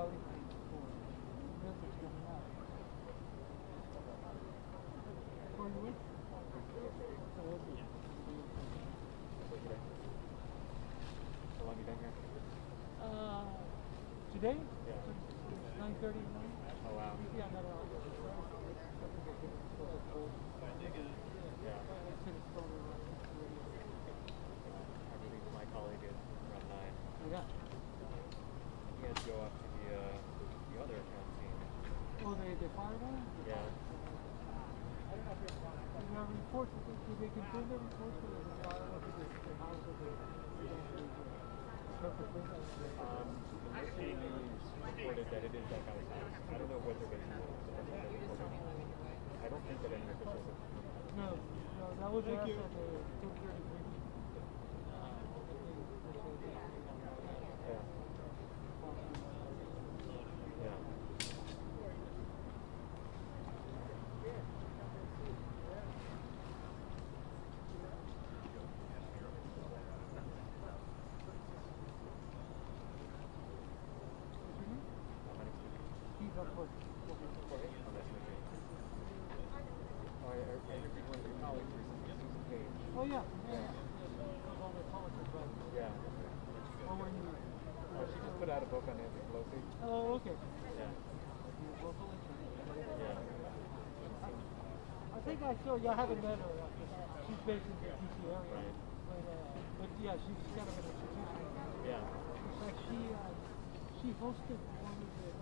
How long you been here? Today? Yeah. 9:30. Oh wow. Yeah, no. Yeah. I believe my colleague is around 9. Yeah. He had to go up to the other account team. Oh, the fire one? Yeah. The reports, did they confirm the reports or the fire or the house or the surface? The local news reported that it is that guy's house. I don't know what they're basing it on. I don't think that any officials have. No, that was asked at the 10:30 briefing. Yeah. Yeah. He's up for I interviewed one of your colleagues recently, Susan Page. Oh, yeah. All the politics, right? Yeah. Oh, when you... She just put out a book on Nancy Pelosi. Oh, okay. Yeah. Yeah. I think I saw, I haven't met her. She's based in the DC area. Right. But yeah, she's kind of an institution. Yeah. In fact, she hosted one of the...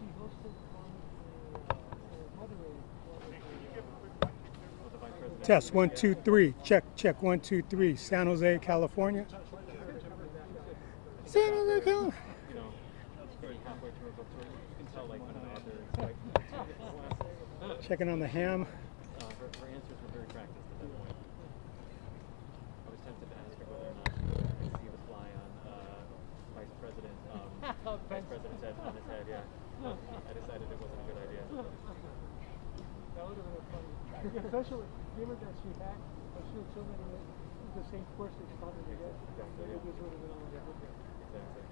She hosted one of the moderators. Test 1 2 3. Check 1 2 3. San Jose, California. San Jose, California. You know, halfway through a book tour, you can tell like when an author is like Checking on the ham. her answers were very practiced at that point. I was tempted to ask her whether or not she could see the fly on Vice President's head on his head. Yeah. I decided it wasn't a good idea. That would have been funny. Especially given that she had so many the same courses started again. Exactly. It Yeah. just would have been all different. Exactly.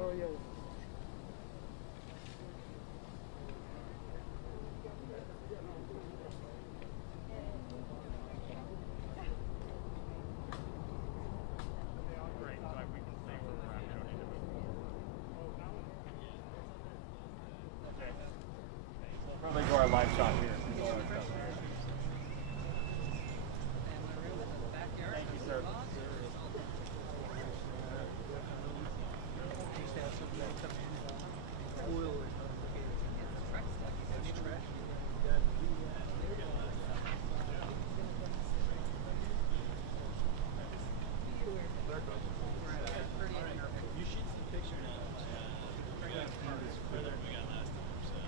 Oh, yeah. Probably do our live shot here. Thank you, sir. You shoot some picture now. Further than we got last time, so.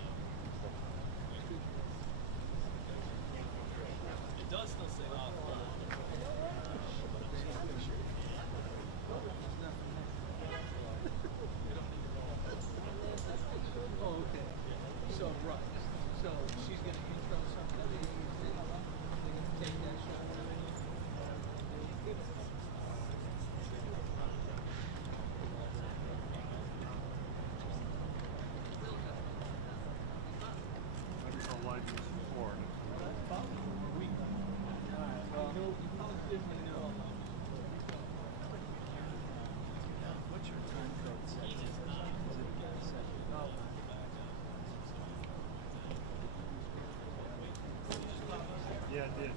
Yeah, I did.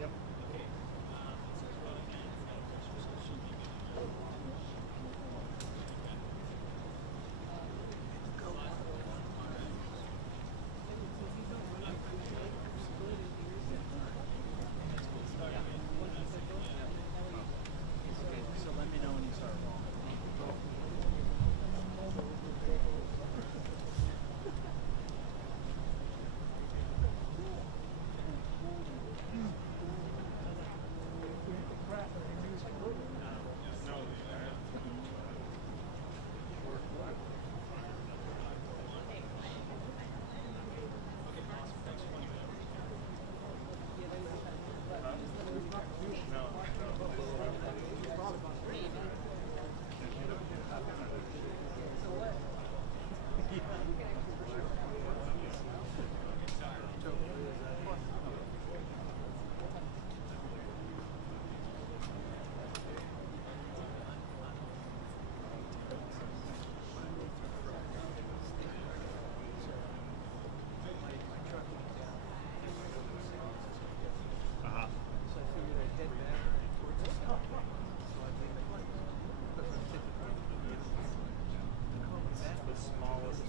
Yep. So let me know when you start rolling. Uh-huh. So I figured I'd head back towards the south. So I think because I'm typically that's the smallest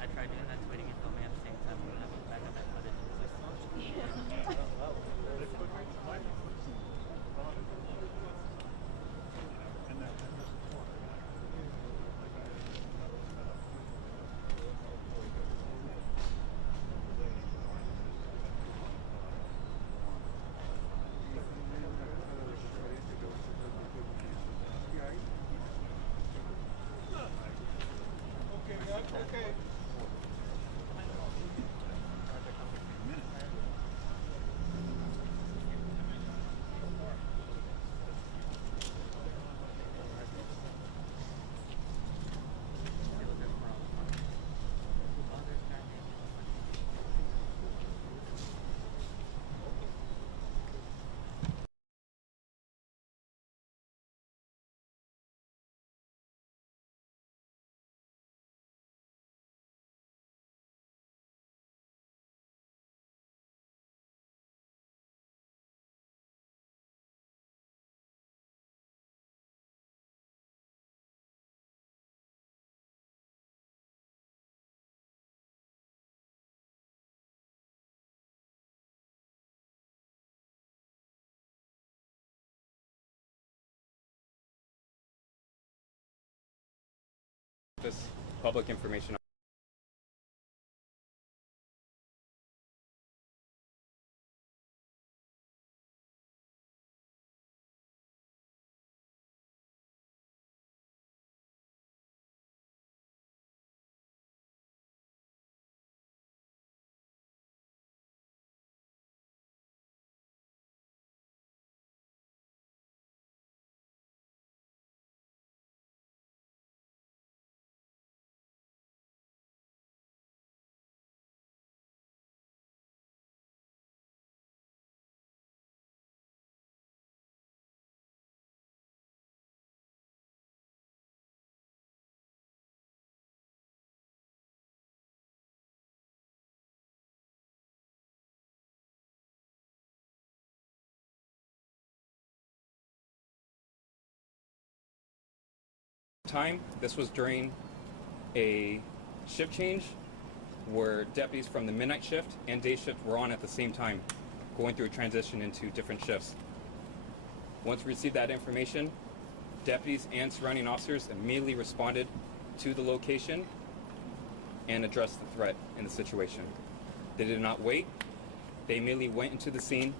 I tried doing that, tweeting and filming at the same time. I'm gonna have to back up that footage. Okay. This public information time, this was during a shift change where deputies from the midnight shift and day shift were on at the same time, going through a transition into different shifts. Once we received that information, deputies and surrounding officers immediately responded to the location and addressed the threat in the situation. They did not wait. They immediately went into the scene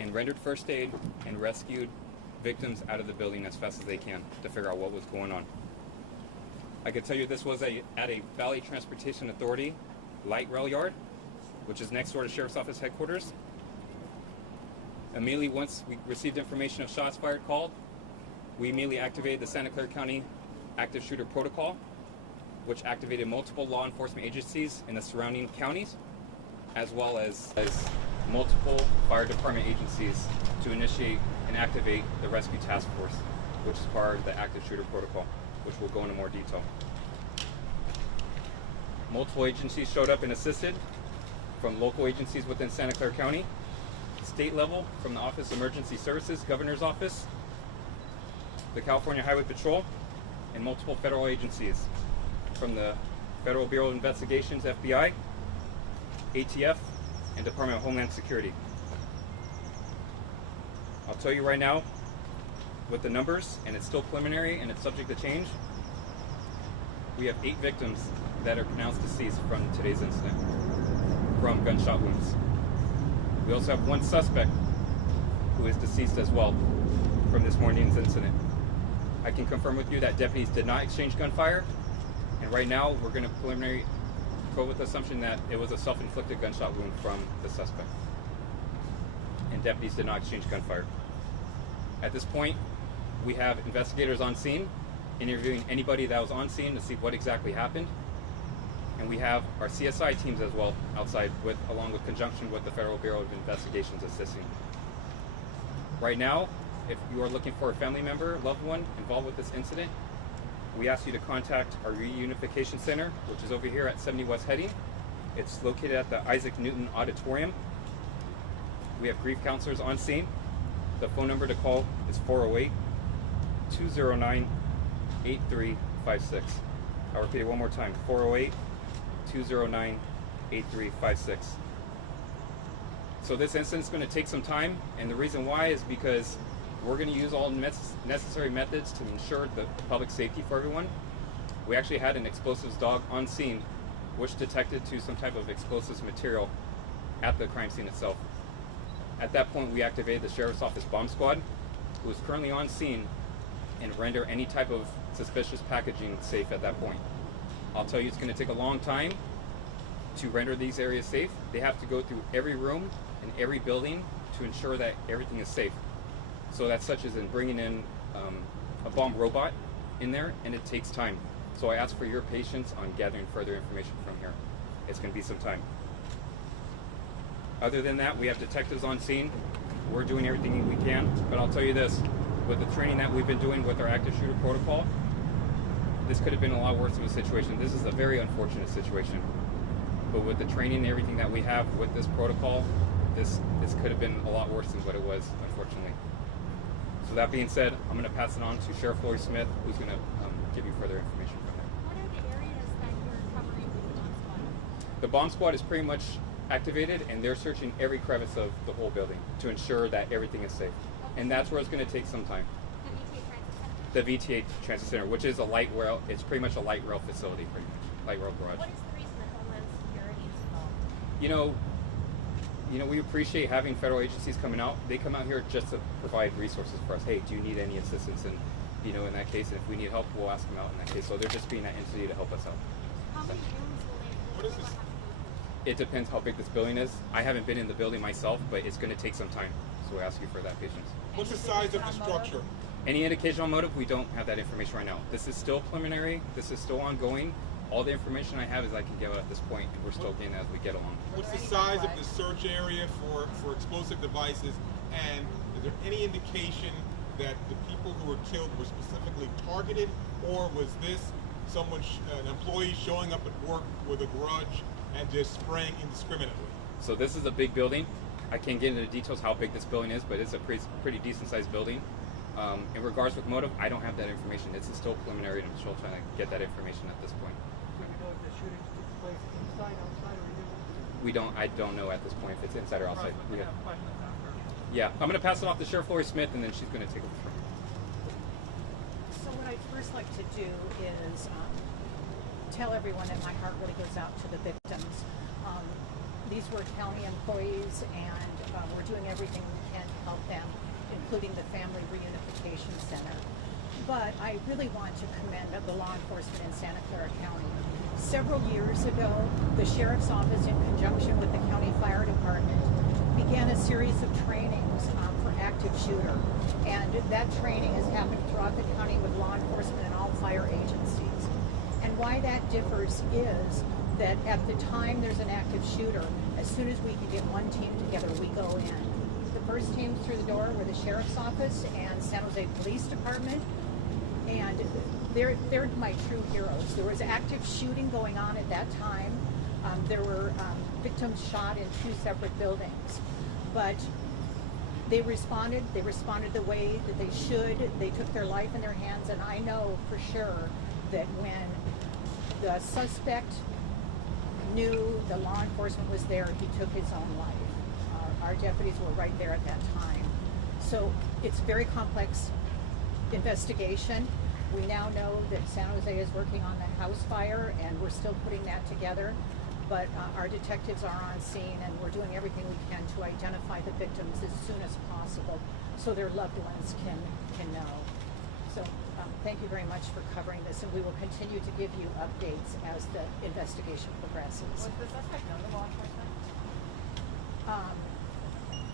and rendered first aid and rescued victims out of the building as fast as they can to figure out what was going on. I can tell you this was at a Valley Transportation Authority light rail yard, which is next door to Sheriff's Office headquarters. Immediately once we received information of shots fired called, we immediately activated the Santa Clara County Active Shooter Protocol, which activated multiple law enforcement agencies in the surrounding counties, as well as multiple fire department agencies to initiate and activate the rescue task force, which is part of the Active Shooter Protocol, which we'll go into more detail. Multiple agencies showed up and assisted, from local agencies within Santa Clara County, state level from the Office of Emergency Services, Governor's Office, the California Highway Patrol, and multiple federal agencies from the Federal Bureau of Investigations, FBI, ATF, and Department of Homeland Security. I'll tell you right now, with the numbers, and it's still preliminary and it's subject to change, we have 8 victims that are pronounced deceased from today's incident from gunshot wounds. We also have 1 suspect who is deceased as well from this morning's incident. I can confirm with you that deputies did not exchange gunfire, and right now we're going to preliminary go with the assumption that it was a self-inflicted gunshot wound from the suspect, and deputies did not exchange gunfire. At this point, we have investigators on scene interviewing anybody that was on scene to see what exactly happened, and we have our CSI teams as well outside, along with conjunction with the Federal Bureau of Investigations assisting. Right now, if you are looking for a family member, loved one involved with this incident, we ask you to contact our Reunification Center, which is over here at 70 West Heading. It's located at the Isaac Newton Auditorium. We have grief counselors on scene. The phone number to call is 408-209-8356. I'll repeat it one more time, 408-209-8356. So this incident is going to take some time, and the reason why is because we're going to use all necessary methods to ensure the public safety for everyone. We actually had an explosives dog on scene, which detected to some type of explosives material at the crime scene itself. At that point, we activated the Sheriff's Office bomb squad, who is currently on scene and render any type of suspicious packaging safe at that point. I'll tell you, it's going to take a long time to render these areas safe. They have to go through every room and every building to ensure that everything is safe. So that's such as in bringing in a bomb robot in there, and it takes time. So I ask for your patience on gathering further information from here. It's going to be some time. Other than that, we have detectives on scene. We're doing everything we can, but I'll tell you this, with the training that we've been doing with our active shooter protocol, this could have been a lot worse of a situation. This is a very unfortunate situation. But with the training and everything that we have with this protocol, this could have been a lot worse than what it was, unfortunately. So that being said, I'm going to pass it on to Sheriff Lori Smith, who's going to give you further information from there. What are the areas that you're covering with the bomb squad? The bomb squad is pretty much activated, and they're searching every crevice of the whole building to ensure that everything is safe. Okay. And that's where it's going to take some time. The VTA Transit Center? The VTA Transit Center, which is a light rail, it's pretty much a light rail facility, pretty much, light rail garage. What is the reason that Homeland Security is involved? We appreciate having federal agencies coming out. They come out here just to provide resources for us. Hey, do you need any assistance? And, in that case, and if we need help, we'll ask them out in that case. So they're just being that entity to help us out. How many rooms will they What is this? have to go through? It depends how big this building is. I haven't been in the building myself, but it's going to take some time. So we ask you for that patience. What's the size of the structure? Any indication on motive, we don't have that information right now. This is still preliminary. This is still ongoing. All the information I have is I can give at this point, and we're still getting as we get along. What's the size of the search area for explosive devices? And is there any indication that the people who were killed were specifically targeted, or was this an employee showing up at work with a grudge and just spraying indiscriminately? So this is a big building. I can't get into the details how big this building is, but it's a pretty decent sized building. In regards with motive, I don't have that information. It's still preliminary, and I'm still trying to get that information at this point. Do we know if the shooting took place inside, outside, or either? We don't. I don't know at this point if it's inside or outside. We have questions after. Yeah, I'm going to pass it off to Sheriff Lori Smith, and then she's going to take over. So what I'd first like to do is tell everyone that my heart really goes out to the victims. These were county employees, and we're doing everything we can to help them, including the Family Reunification Center. But I really want to commend the law enforcement in Santa Clara County. Several years ago, the Sheriff's Office, in conjunction with the County Fire Department, began a series of trainings for active shooter. And that training has happened throughout the county with law enforcement and all fire agencies. And why that differs is that at the time there's an active shooter, as soon as we can get one team together, we go in. The first team through the door were the Sheriff's Office and San Jose Police Department, and they're my true heroes. There was active shooting going on at that time. There were victims shot in 2 separate buildings, but they responded the way that they should. They took their life in their hands, and I know for sure that when the suspect knew the law enforcement was there, he took his own life. Our deputies were right there at that time. So it's a very complex investigation. We now know that San Jose is working on the house fire, and we're still putting that together. But our detectives are on scene, and we're doing everything we can to identify the victims as soon as possible so their loved ones can know. So thank you very much for covering this, and we will continue to give you updates as the investigation progresses. Was the suspect known to law enforcement?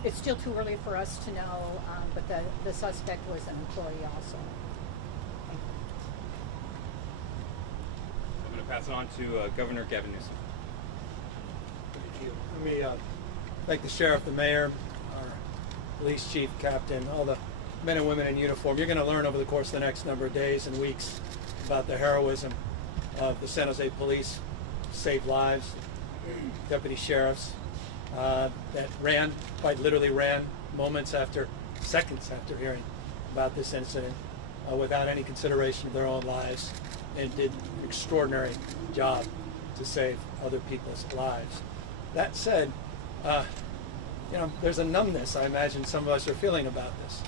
It's still too early for us to know, but the suspect was an employee also. Thank you. I'm going to pass it on to Governor Gavin Newsom. Thank you. Let me thank the sheriff, the mayor, our police chief, captain, all the men and women in uniform. You're going to learn over the course of the next number of days and weeks about the heroism of the San Jose police, saved lives, deputy sheriffs that quite literally ran seconds after hearing about this incident without any consideration of their own lives, and did an extraordinary job to save other people's lives. That said, there's a numbness I imagine some of us are feeling about this,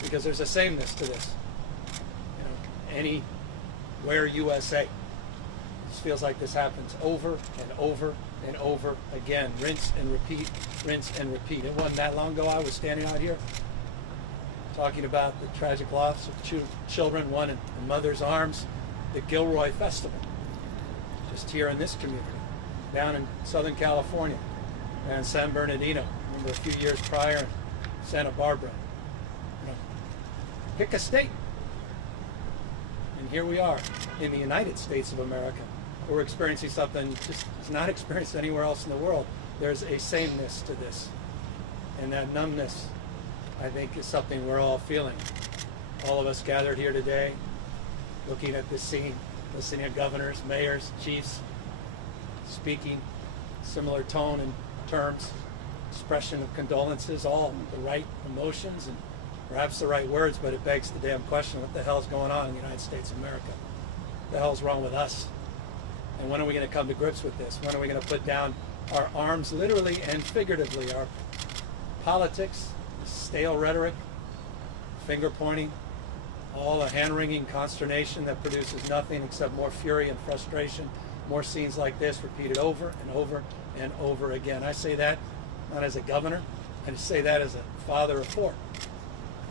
because there's a sameness to this. Anywhere USA. It feels like this happens over and over and over again. Rinse and repeat, rinse and repeat. It wasn't that long ago I was standing out here talking about the tragic loss of 2 children, one in the mother's arms, the Gilroy Festival, just here in this community, down in Southern California, and San Bernardino. I remember a few years prior in Santa Barbara. Pick a state. And here we are in the United States of America. We're experiencing something just is not experienced anywhere else in the world. There's a sameness to this. And that numbness, I think, is something we're all feeling. All of us gathered here today, looking at this scene, listening to governors, mayors, chiefs, speaking similar tone and terms, expression of condolences, all the right emotions and perhaps the right words, but it begs the damn question: what the hell's going on in the United States of America? What the hell's wrong with us? And when are we going to come to grips with this? When are we going to put down our arms, literally and figuratively, our politics, stale rhetoric, finger pointing, all the hand-wringing consternation that produces nothing except more fury and frustration, more scenes like this repeated over and over and over again. I say that not as a governor, I say that as a father of 4.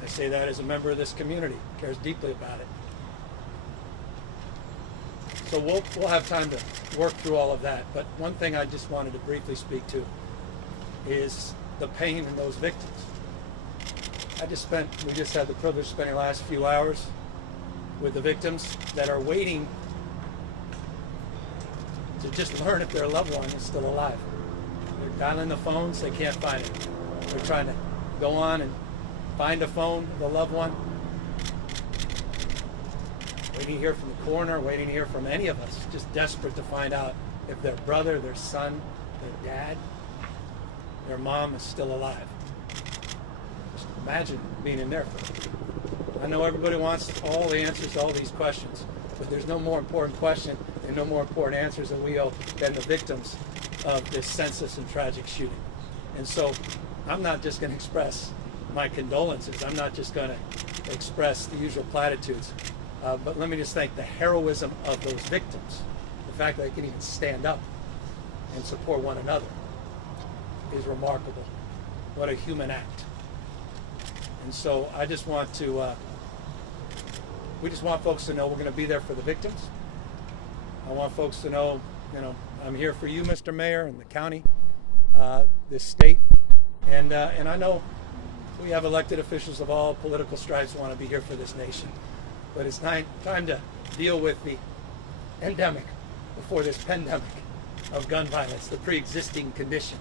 I say that as a member of this community, cares deeply about it. So we'll have time to work through all of that. But one thing I just wanted to briefly speak to is the pain in those victims. We just had the privilege of spending the last few hours with the victims that are waiting to just learn if their loved one is still alive. They're dialing the phones, they can't find it. They're trying to go on and find a phone of the loved one. Waiting to hear from the coroner, waiting to hear from any of us, just desperate to find out if their brother, their son, their dad, their mom is still alive. Just imagine being in their I know everybody wants all the answers to all these questions, but there's no more important question and no more important answers that we owe than the victims of this senseless and tragic shooting. And so I'm not just going to express my condolences. I'm not just going to express the usual platitudes. But let me just thank the heroism of those victims. The fact that they can even stand up and support one another is remarkable. What a human act. And so I just want to, we just want folks to know we're going to be there for the victims. I want folks to know, I'm here for you, Mr. Mayor, and the county, this state. And I know we have elected officials of all political stripes who want to be here for this nation. But it's time to deal with the endemic before this pandemic of gun violence, the pre-existing condition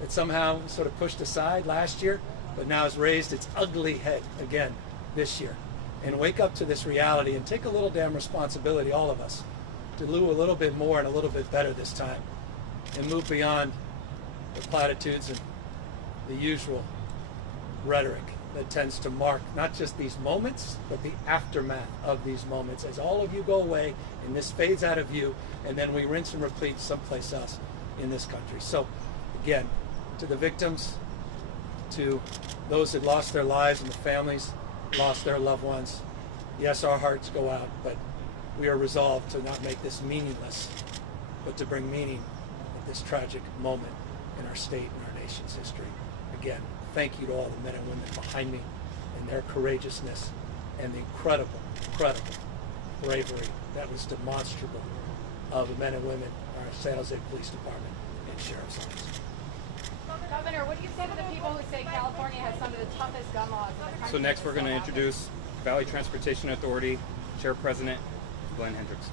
that somehow sort of pushed aside last year, but now has raised its ugly head again this year. And wake up to this reality and take a little damn responsibility, all of us, to do a little bit more and a little bit better this time and move beyond the platitudes and the usual rhetoric that tends to mark not just these moments, but the aftermath of these moments as all of you go away and this fades out of view, and then we rinse and repeat someplace else in this country. So again, to the victims, to those that lost their lives and the families lost their loved ones, yes, our hearts go out, but we are resolved to not make this meaningless, but to bring meaning at this tragic moment in our state and our nation's history. Again, thank you to all the men and women behind me and their courageousness and the incredible bravery that was demonstrable of the men and women in our San Jose Police Department and Sheriff's Office. Governor, what do you say to the people who say California has some of the toughest gun laws in the country? So next we're going to introduce Valley Transportation Authority Chair President Glenn Hendricks.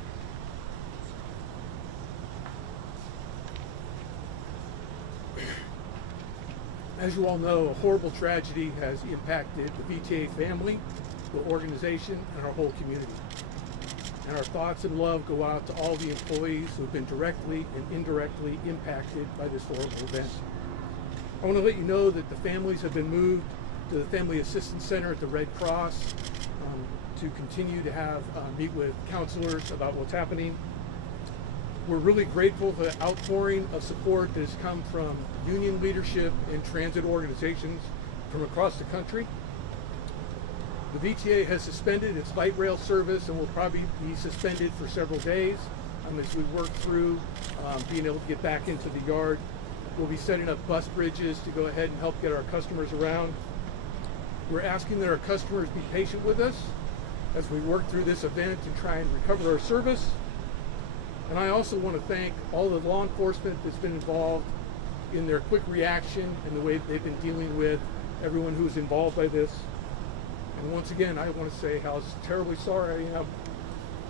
As you all know, a horrible tragedy has impacted the VTA family, the organization, and our whole community. And our thoughts and love go out to all the employees who have been directly and indirectly impacted by this horrible event. I want to let you know that the families have been moved to the Family Assistance Center at the Red Cross to continue to have meet with counselors about what's happening. We're really grateful for the outpouring of support that has come from union leadership and transit organizations from across the country. The VTA has suspended its light rail service and will probably be suspended for several days as we work through being able to get back into the yard. We'll be setting up bus bridges to go ahead and help get our customers around. We're asking that our customers be patient with us as we work through this event and try and recover our service. And I also want to thank all the law enforcement that's been involved in their quick reaction and the way they've been dealing with everyone who's involved by this. And once again, I want to say how terribly sorry I am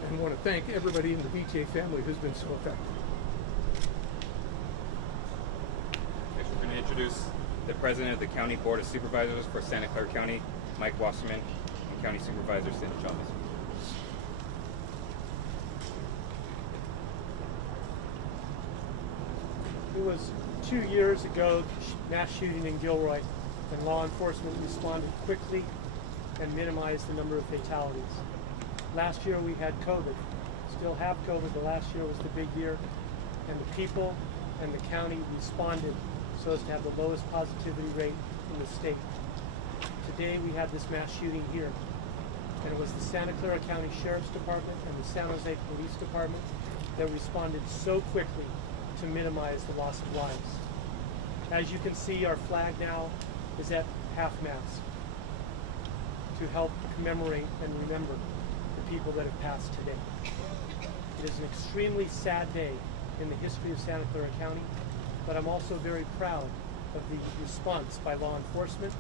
and want to thank everybody in the VTA family who's been so affected. Next we're going to introduce the President of the County Board of Supervisors for Santa Clara County, Mike Wasserman, and County Supervisor Cindy Chavez. It was 2 years ago, mass shooting in Gilroy, and law enforcement responded quickly and minimized the number of fatalities. Last year we had COVID, still have COVID, but last year was the big year, and the people and the county responded so as to have the lowest positivity rate in the state. Today we have this mass shooting here, and it was the Santa Clara County Sheriff's Department and the San Jose Police Department that responded so quickly to minimize the loss of lives. As you can see, our flag now is at half-mast to help commemorate and remember the people that have passed today. It is an extremely sad day in the history of Santa Clara County, but I'm also very proud of the response by law enforcement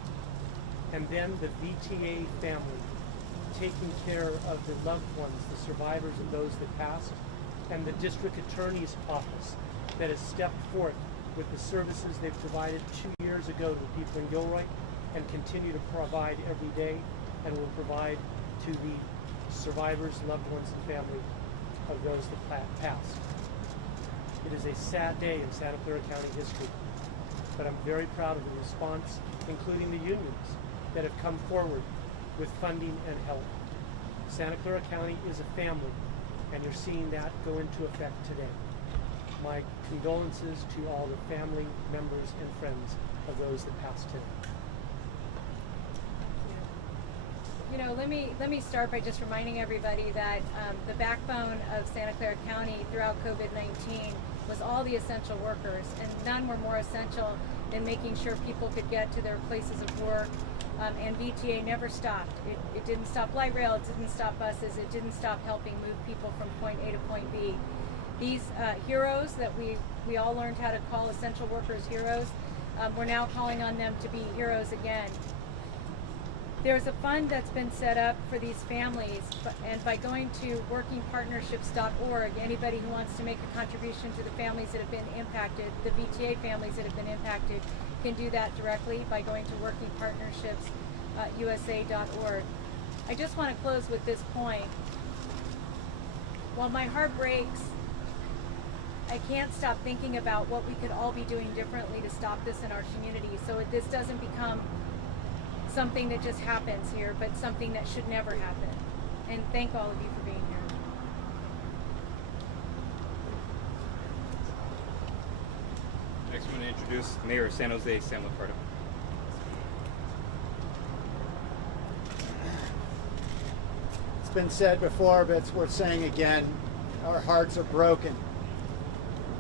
and then the VTA family taking care of the loved ones, the survivors of those that passed, and the district attorney's office that has stepped forth with the services they provided 2 years ago to the people in Gilroy and continue to provide every day and will provide to the survivors, loved ones, and family of those that passed. It is a sad day in Santa Clara County history, but I'm very proud of the response, including the unions that have come forward with funding and help. Santa Clara County is a family, and you're seeing that go into effect today. My condolences to all the family members and friends of those that passed today. You know, let me start by just reminding everybody that the backbone of Santa Clara County throughout COVID-19 was all the essential workers, and none were more essential than making sure people could get to their places of work. And VTA never stopped. It didn't stop light rail, it didn't stop buses, it didn't stop helping move people from point A to point B. These heroes that we all learned how to call essential workers heroes, we're now calling on them to be heroes again. There's a fund that's been set up for these families, and by going to workingpartnerships.org, anybody who wants to make a contribution to the families that have been impacted, the VTA families that have been impacted, can do that directly by going to workingpartnerships.usa.org. I just want to close with this point. While my heart breaks, I can't stop thinking about what we could all be doing differently to stop this in our community, so this doesn't become something that just happens here, but something that should never happen. And thank all of you for being here. Next, I'm going to introduce Mayor of San Jose, Sam Cassidy. It's been said before, but it's worth saying again. Our hearts are broken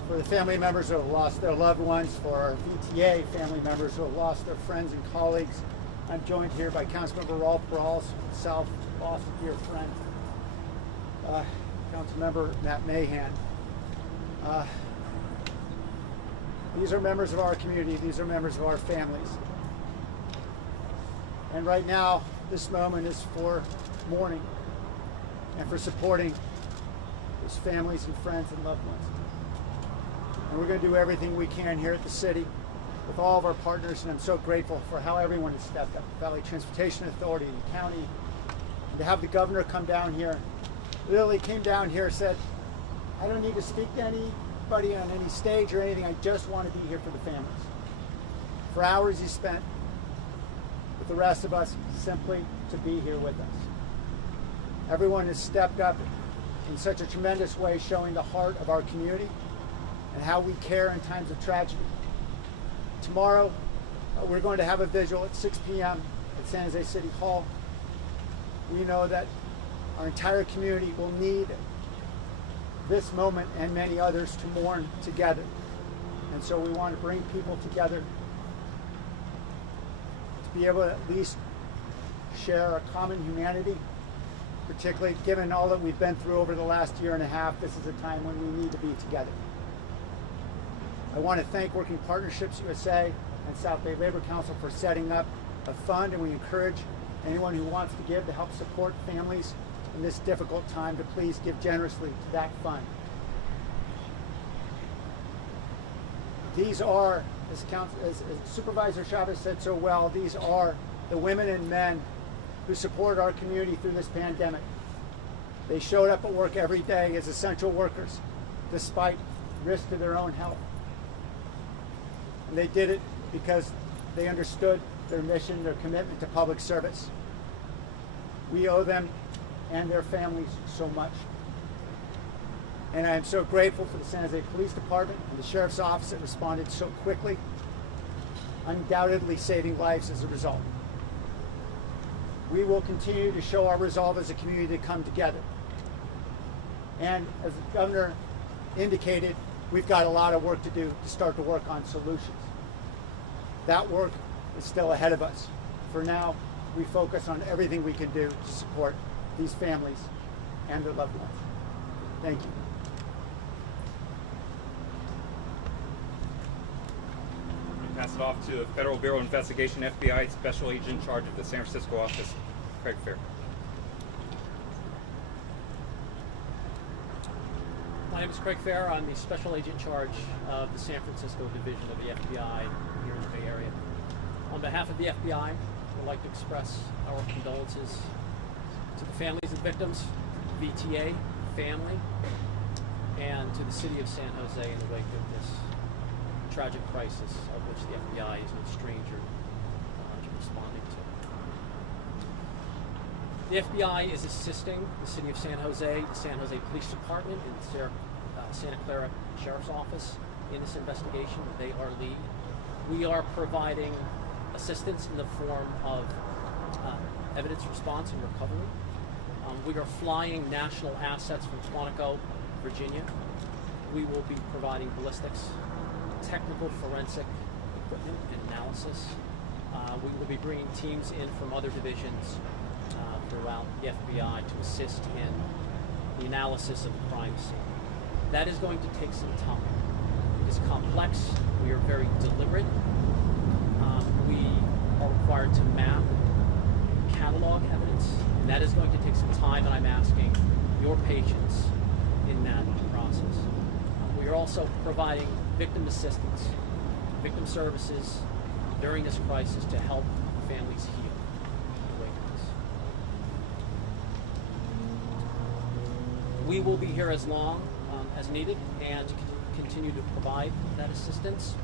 for the family members who have lost their loved ones, for our VTA family members who have lost their friends and colleagues. I'm joined here by Councilmember Rolf Brawls, South Boston, dear friend, Councilmember Matt Mahan. These are members of our community. These are members of our families. And right now, this moment is for mourning and for supporting those families and friends and loved ones. And we're going to do everything we can here at the city with all of our partners, and I'm so grateful for how everyone has stepped up. The Valley Transportation Authority and the county, and to have the governor come down here. Literally came down here and said, I don't need to speak to anybody on any stage or anything, I just want to be here for the families. For hours he spent with the rest of us simply to be here with us. Everyone has stepped up in such a tremendous way, showing the heart of our community and how we care in times of tragedy. Tomorrow, we're going to have a vigil at 6 p.m. at San Jose City Hall. We know that our entire community will need this moment and many others to mourn together. And so we want to bring people together to be able to at least share a common humanity, particularly given all that we've been through over the last year and a half. This is a time when we need to be together. I want to thank Working Partnerships USA and South Bay Labor Council for setting up a fund, and we encourage anyone who wants to give to help support families in this difficult time to please give generously to that fund. These are, as Supervisor Chavez said so well, these are the women and men who support our community through this pandemic. They showed up at work every day as essential workers, despite risk to their own health. And they did it because they understood their mission, their commitment to public service. We owe them and their families so much. And I am so grateful for the San Jose Police Department and the Sheriff's Office that responded so quickly, undoubtedly saving lives as a result. We will continue to show our resolve as a community to come together. And as the governor indicated, we've got a lot of work to do to start to work on solutions. That work is still ahead of us. For now, we focus on everything we can do to support these families and their loved ones. Thank you. Pass it off to Federal Bureau of Investigation, FBI Special Agent in charge of the San Francisco office, Craig Fair. My name is Craig Fair. I'm the Special Agent in charge of the San Francisco Division of the FBI here in the Bay Area. On behalf of the FBI, I would like to express our condolences to the families of victims, VTA family, and to the city of San Jose in the wake of this tragic crisis of which the FBI is no stranger to responding to. The FBI is assisting the City of San Jose, the San Jose Police Department, and the Santa Clara Sheriff's Office in this investigation. They are lead. We are providing assistance in the form of evidence response and recovery. We are flying national assets from Quantico, Virginia. We will be providing ballistics, technical forensic equipment and analysis. We will be bringing teams in from other divisions throughout the FBI to assist in the analysis of the crime scene. That is going to take some time. It is complex. We are very deliberate. We are required to map, catalog evidence, and that is going to take some time, and I'm asking your patience in that process. We are also providing victim assistance, victim services during this crisis to help families heal the wake of this. We will be here as long as needed and continue to provide that assistance.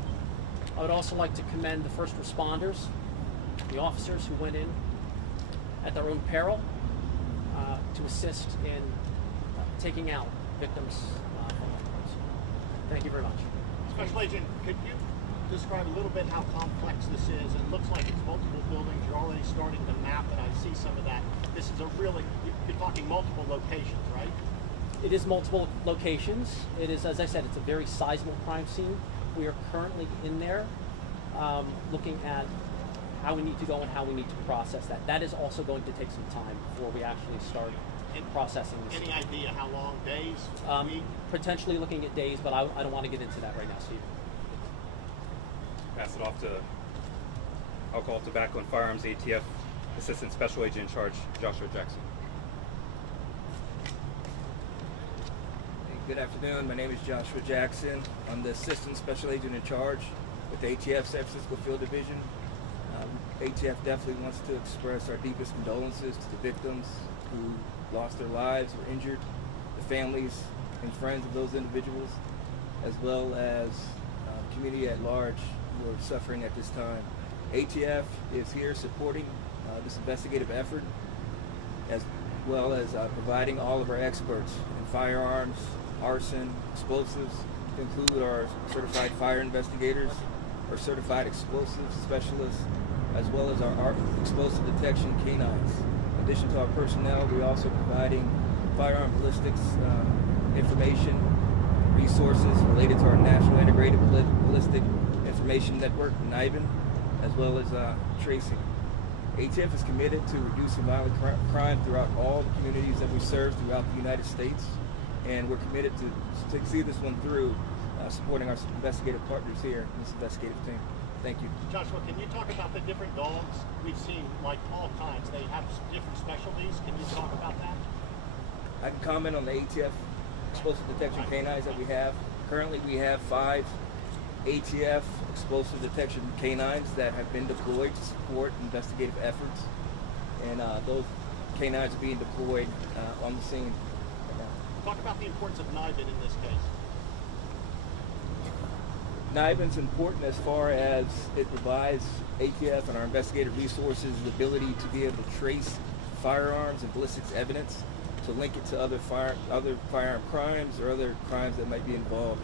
I would also like to commend the first responders, the officers who went in at their own peril to assist in taking out victims from the crimes. Thank you very much. Special Agent, could you describe a little bit how complex this is? It looks like it's multiple buildings. You're already starting to map it. I see some of that. This is a really, you're talking multiple locations, right? It is multiple locations. It is, as I said, it's a very sizable crime scene. We are currently in there looking at how we need to go and how we need to process that. That is also going to take some time before we actually start processing this. Any idea how long? Days? Weeks? Potentially looking at days, but I don't want to get into that right now, Steve. Pass it off to Alcohol, Tobacco, and Firearms ATF Assistant Special Agent in Charge, Joshua Jackson. Good afternoon. My name is Joshua Jackson. I'm the Assistant Special Agent in Charge with the ATF San Francisco Field Division. ATF definitely wants to express our deepest condolences to the victims who lost their lives or injured, the families and friends of those individuals, as well as the community at large who are suffering at this time. ATF is here supporting this investigative effort, as well as providing all of our experts in firearms, arson, explosives, to include our certified fire investigators, our certified explosives specialists, as well as our explosive detection canines. In addition to our personnel, we're also providing firearm ballistics information, resources related to our National Integrated Ballistic Information Network, NIBIN, as well as tracing. ATF is committed to reducing violent crime throughout all the communities that we serve throughout the United States, and we're committed to see this one through, supporting our investigative partners here in this investigative team. Thank you. Joshua, can you talk about the different dogs? We've seen like all kinds. They have different specialties. Can you talk about that? I can comment on the ATF explosive detection canines that we have. Currently we have 5 ATF explosive detection canines that have been deployed to support investigative efforts, and those canines are being deployed on the scene. Talk about the importance of NIBIN in this case. NIBIN's important as far as it provides ATF and our investigative resources the ability to be able to trace firearms and ballistics evidence, to link it to other firearm crimes or other crimes that might be involved.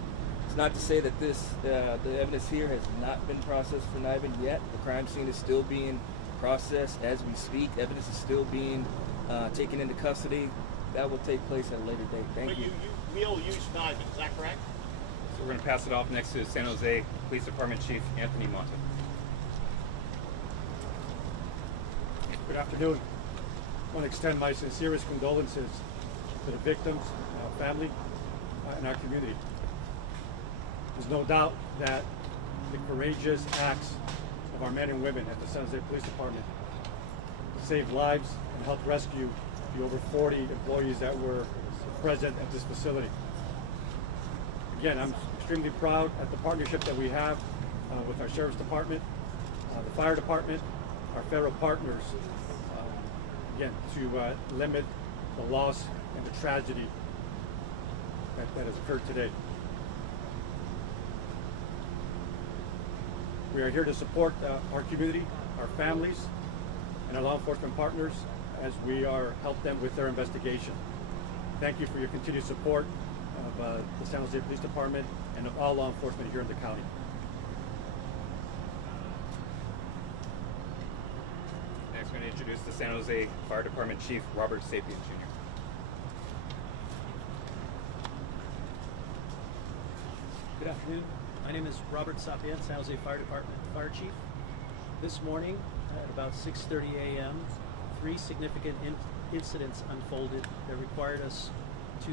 It's not to say that the evidence here has not been processed for NIBIN yet. The crime scene is still being processed as we speak. Evidence is still being taken into custody. That will take place at a later date. Thank you. But you will use NIBIN, is that correct? So we're going to pass it off next to San Jose Police Department Chief Anthony Monta. Good afternoon. I want to extend my sincerest condolences to the victims, family, and our community. There's no doubt that the courageous acts of our men and women at the San Jose Police Department saved lives and helped rescue the over 40 employees that were present at this facility. Again, I'm extremely proud at the partnership that we have with our Sheriff's Department, the Fire Department, our federal partners, again, to limit the loss and the tragedy that has occurred today. We are here to support our community, our families, and our law enforcement partners as we are help them with their investigation. Thank you for your continued support of the San Jose Police Department and of all law enforcement here in the county. Next, we're going to introduce the San Jose Fire Department Chief, Robert Sapien Jr. Good afternoon. My name is Robert Sapien, San Jose Fire Department Fire Chief. This morning at about 6:30 a.m., 3 significant incidents unfolded that required us to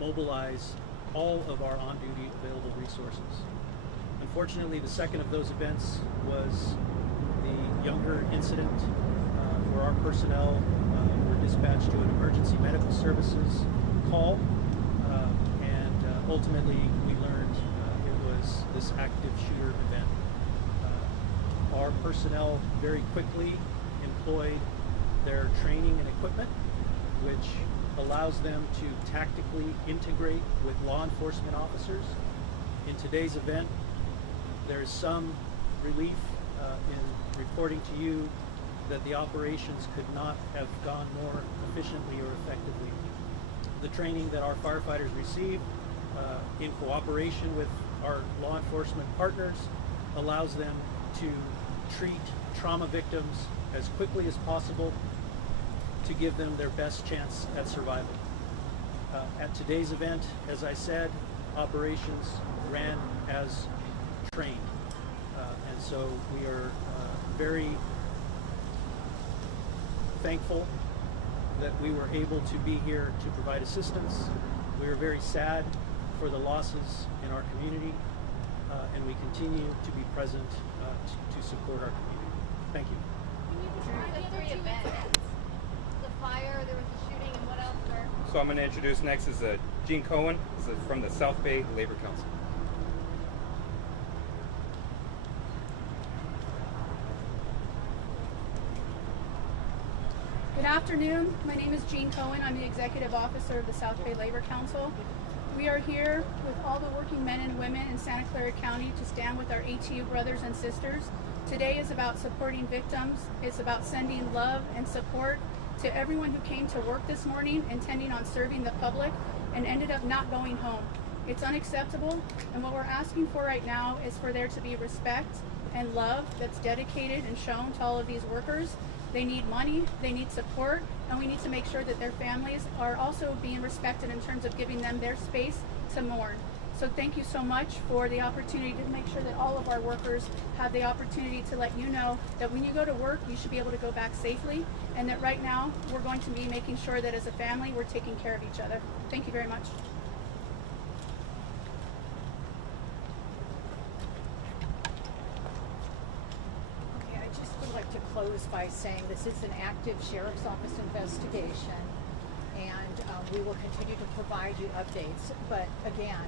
mobilize all of our on-duty available resources. Unfortunately, the second of those events was the younger incident where our personnel were dispatched to an emergency medical services call, and ultimately we learned it was this active shooter event. Our personnel very quickly employed their training and equipment, which allows them to tactically integrate with law enforcement officers. In today's event, there is some relief in reporting to you that the operations could not have gone more efficiently or effectively. The training that our firefighters received in cooperation with our law enforcement partners allows them to treat trauma victims as quickly as possible to give them their best chance at survival. At today's event, as I said, operations ran as trained. And so we are very thankful that we were able to be here to provide assistance. We are very sad for the losses in our community, and we continue to be present to support our community. Thank you. Can you describe the 3 events? The fire, there was a shooting, and what else, sir? So I'm going to introduce next is Gene Cohen. This is from the South Bay Labor Council. Good afternoon. My name is Jean Cohen. I'm the Executive Officer of the South Bay Labor Council. We are here with all the working men and women in Santa Clara County to stand with our ATU brothers and sisters. Today is about supporting victims. It's about sending love and support to everyone who came to work this morning intending on serving the public and ended up not going home. It's unacceptable, and what we're asking for right now is for there to be respect and love that's dedicated and shown to all of these workers. They need money, they need support, and we need to make sure that their families are also being respected in terms of giving them their space to mourn. So thank you so much for the opportunity to make sure that all of our workers have the opportunity to let you know that when you go to work, you should be able to go back safely, and that right now we're going to be making sure that as a family we're taking care of each other. Thank you very much. Okay, I just would like to close by saying this is an active Sheriff's Office investigation, and we will continue to provide you updates. But again,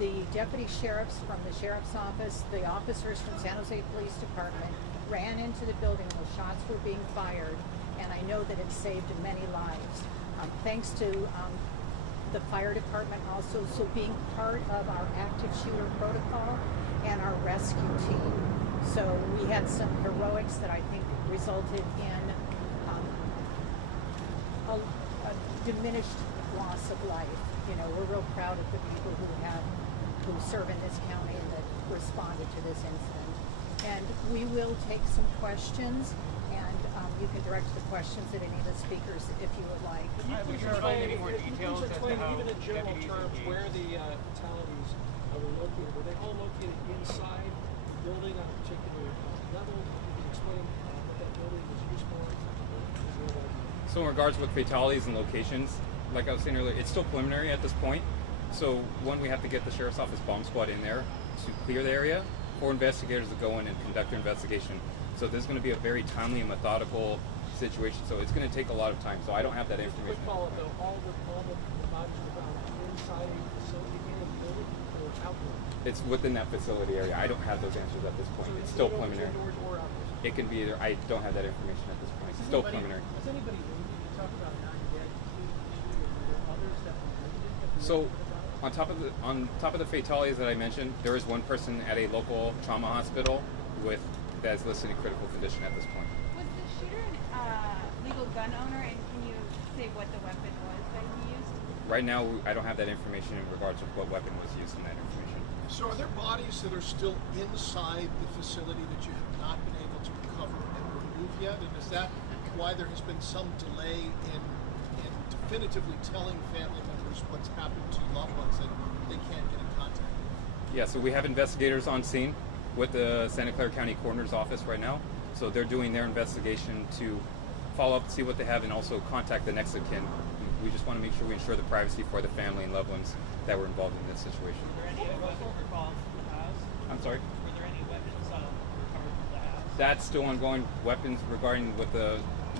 the deputy sheriffs from the Sheriff's Office, the officers from San Jose Police Department ran into the building when shots were being fired, and I know that it saved many lives. Thanks to the fire department also being part of our active shooter protocol and our rescue team. So we had some heroics that I think resulted in a diminished loss of life. You know, we're real proud of the people who serve in this county and that responded to this incident. And we will take some questions, and you can direct the questions at any of the speakers if you would like. Can you please explain any more details as to how even in general terms where the fatalities were located? Were they all located inside the building on a particular level? Can you explain what that building was used for? So in regards with fatalities and locations, like I was saying earlier, it's still preliminary at this point. So one, we have to get the Sheriff's Office bomb squad in there to clear the area for investigators to go in and conduct their investigation. So this is going to be a very timely and methodical situation. So it's going to take a lot of time. So I don't have that information. Quick follow-up though, all the bodies were found inside a facility in the building or outdoor? It's within that facility area. I don't have those answers at this point. It's still preliminary. It can be either. I don't have that information at this point. It's still preliminary. Has anybody wounded? You talk about 9 dead, 2 shooting. Were there others that were wounded? So on top of the fatalities that I mentioned, there is one person at a local trauma hospital that is listed in critical condition at this point. Was the shooter legal gun owner, and can you say what the weapon was that he used? Right now, I don't have that information in regards to what weapon was used in that information. So are there bodies that are still inside the facility that you have not been able to recover and remove yet? And is that why there has been some delay in definitively telling family members what's happened to loved ones and they can't get in contact? Yeah, so we have investigators on scene with the Santa Clara County Coroner's Office right now. So they're doing their investigation to follow up, see what they have, and also contact the next of kin. We just want to make sure we ensure the privacy for the family and loved ones that were involved in this situation. Were there any weapons recalled from the house? I'm sorry? Were there any weapons recovered from the house? That's still ongoing. Weapons regarding with the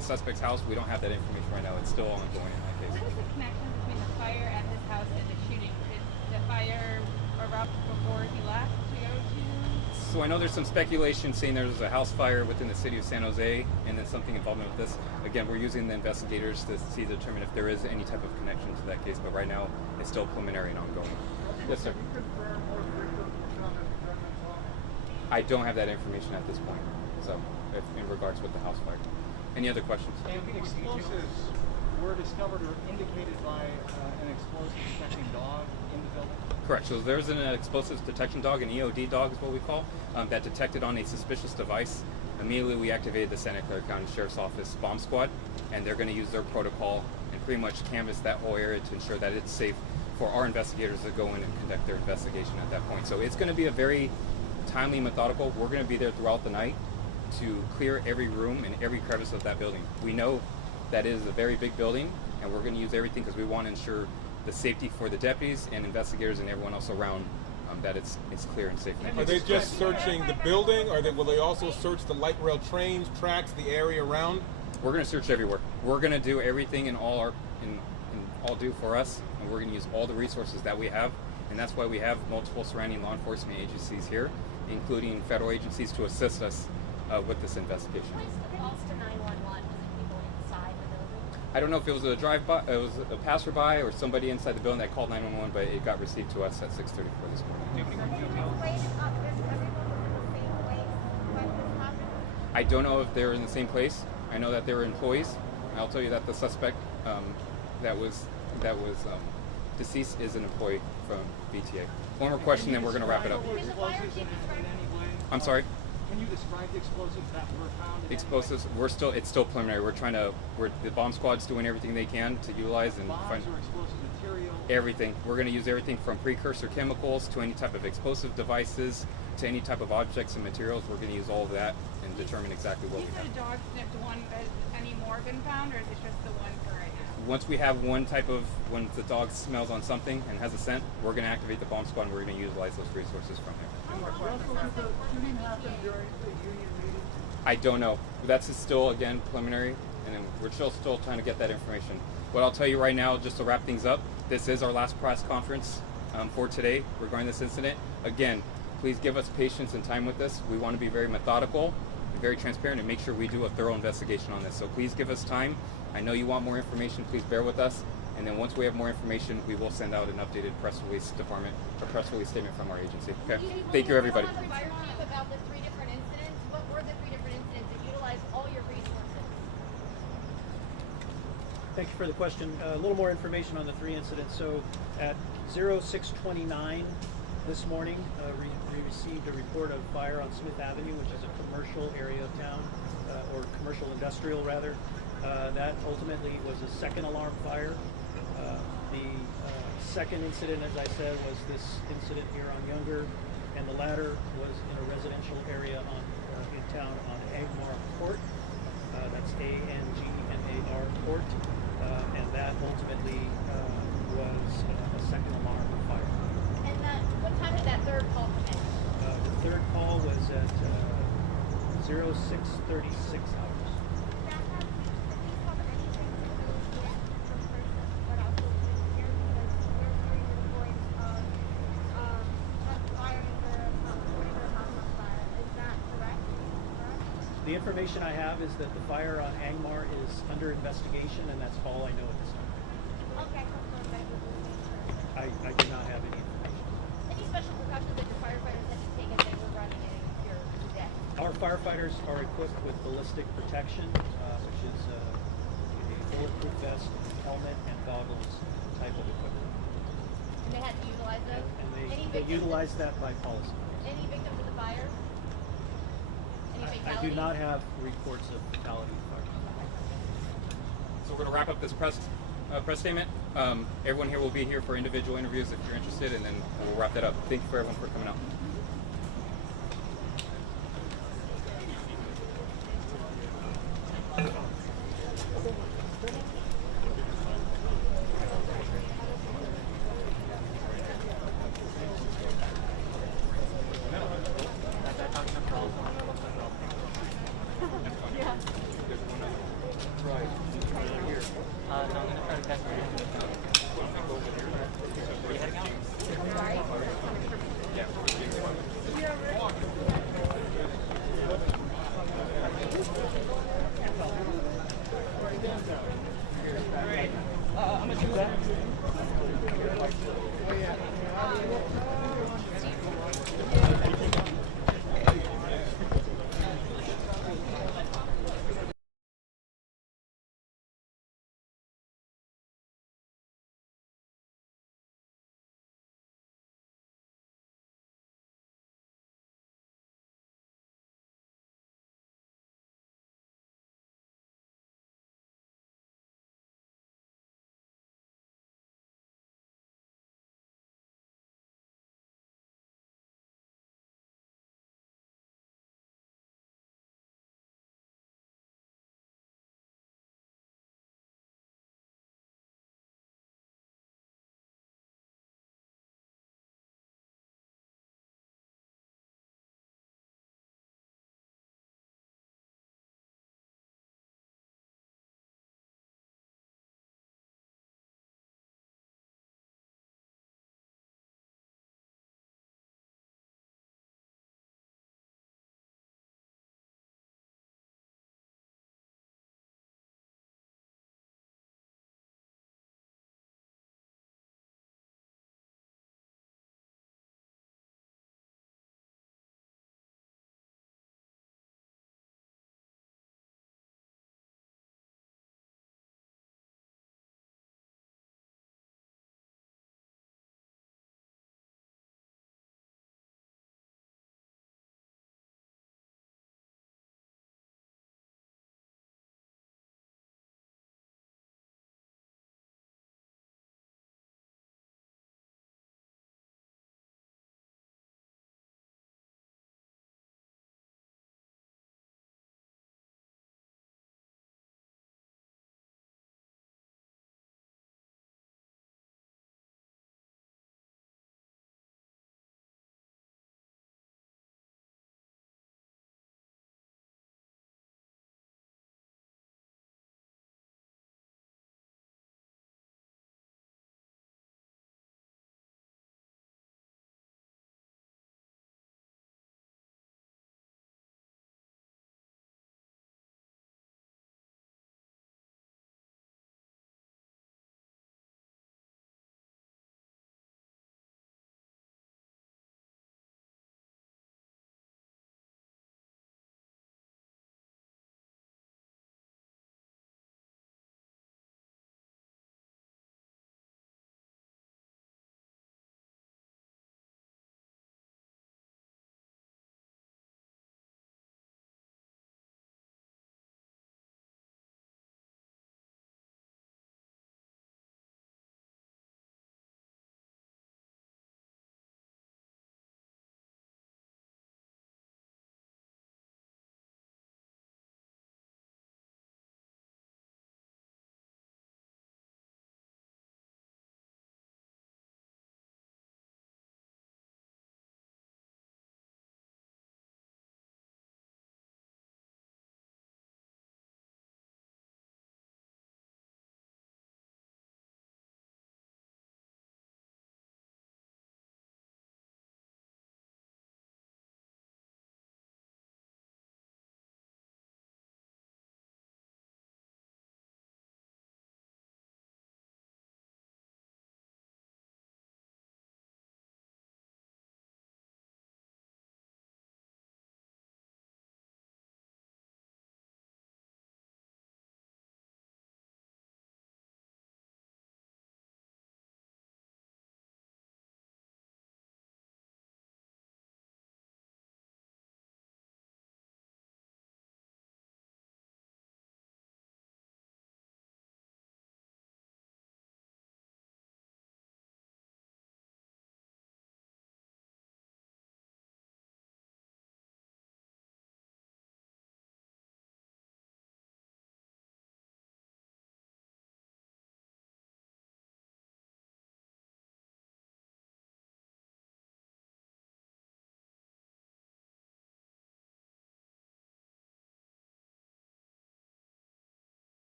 suspect's house, we don't have that information right now. It's still ongoing in that case. What is the connection between the fire at his house and the shooting? Did the fire erupt before he left to go to? So I know there's some speculation saying there's a house fire within the city of San Jose and then something involvement with this. Again, we're using the investigators to determine if there is any type of connection to that case, but right now it's still preliminary and ongoing. Yes, sir. I don't have that information at this point, so in regards with the house fire. Any other questions? And explosives were discovered or indicated by an explosive detecting dog in the building? Correct. So there's an explosives detection dog, an EOD dog is what we call, that detected on a suspicious device. Immediately we activated the Santa Clara County Sheriff's Office bomb squad, and they're going to use their protocol and pretty much canvass that whole area to ensure that it's safe for our investigators to go in and conduct their investigation at that point. So it's going to be a very timely, methodical. We're going to be there throughout the night to clear every room and every crevice of that building. We know that it is a very big building, and we're going to use everything because we want to ensure the safety for the deputies and investigators and everyone else around, that it's clear and safe. Are they just searching the building, or will they also search the light rail trains, tracks, the area around? We're going to search everywhere. We're going to do everything in all due for us, and we're going to use all the resources that we have, and that's why we have multiple surrounding law enforcement agencies here, including federal agencies, to assist us with this investigation. What is the calls to 911? Was it people inside the building? I don't know if it was a drive-by, it was a passerby, or somebody inside the building that called 911, but it got received to us at 6:34 this morning. I don't know if they're in the same place. I know that they were employees. I'll tell you that the suspect that was deceased is an employee from BTA. One more question, then we're going to wrap it up. I'm sorry? Can you describe the explosives that were found? Explosives, it's still preliminary. The bomb squad's doing everything they can to utilize and find or explosive material? everything. We're going to use everything from precursor chemicals to any type of explosive devices to any type of objects and materials. We're going to use all of that and determine exactly what we have. You said a dog sniffed one. Has any more been found, or is it just the one for right now? Once we have when the dog smells on something and has a scent, we're going to activate the bomb squad and we're going to utilize those resources from there. I don't know. That's still, again, preliminary, and then we're still trying to get that information. What I'll tell you right now, just to wrap things up, this is our last press conference for today regarding this incident. Again, please give us patience and time with this. We want to be very methodical and very transparent and make sure we do a thorough investigation on this. So please give us time. I know you want more information. Please bear with us. And then once we have more information, we will send out an updated press release statement from our agency. Okay? Thank you, everybody. About the 3 different incidents. What were the 3 different incidents that utilized all your resources? Thank you for the question. A little more information on the 3 incidents. So at 06:29 this morning, we received a report of fire on Smith Avenue, which is a commercial area of town, or commercial industrial rather. That ultimately was a second alarm fire. The second incident, as I said, was this incident here on Younger, and the latter was in a residential area in town on Angmar Court. That's A-N-G-M-A-R Court, and that ultimately was a second alarm fire. And what time did that third call come in? The third call was at 06:36 hours. The information I have is that the fire on Angmar is under investigation, and that's all I know at this time. Okay. I do not have any information. Any special precautions that your firefighters had to take as they were running your day? Our firefighters are equipped with ballistic protection, which is bulletproof vest, helmet, and goggles type of equipment. And they had to utilize those? And Any they victims? utilize that by policy. Any victims of the fire? Any I fatalities? do not have reports of fatality in fire. So we're going to wrap up this press statement. Everyone here will be here for individual interviews if you're interested, and then we'll wrap that up. Thank you for everyone for coming out.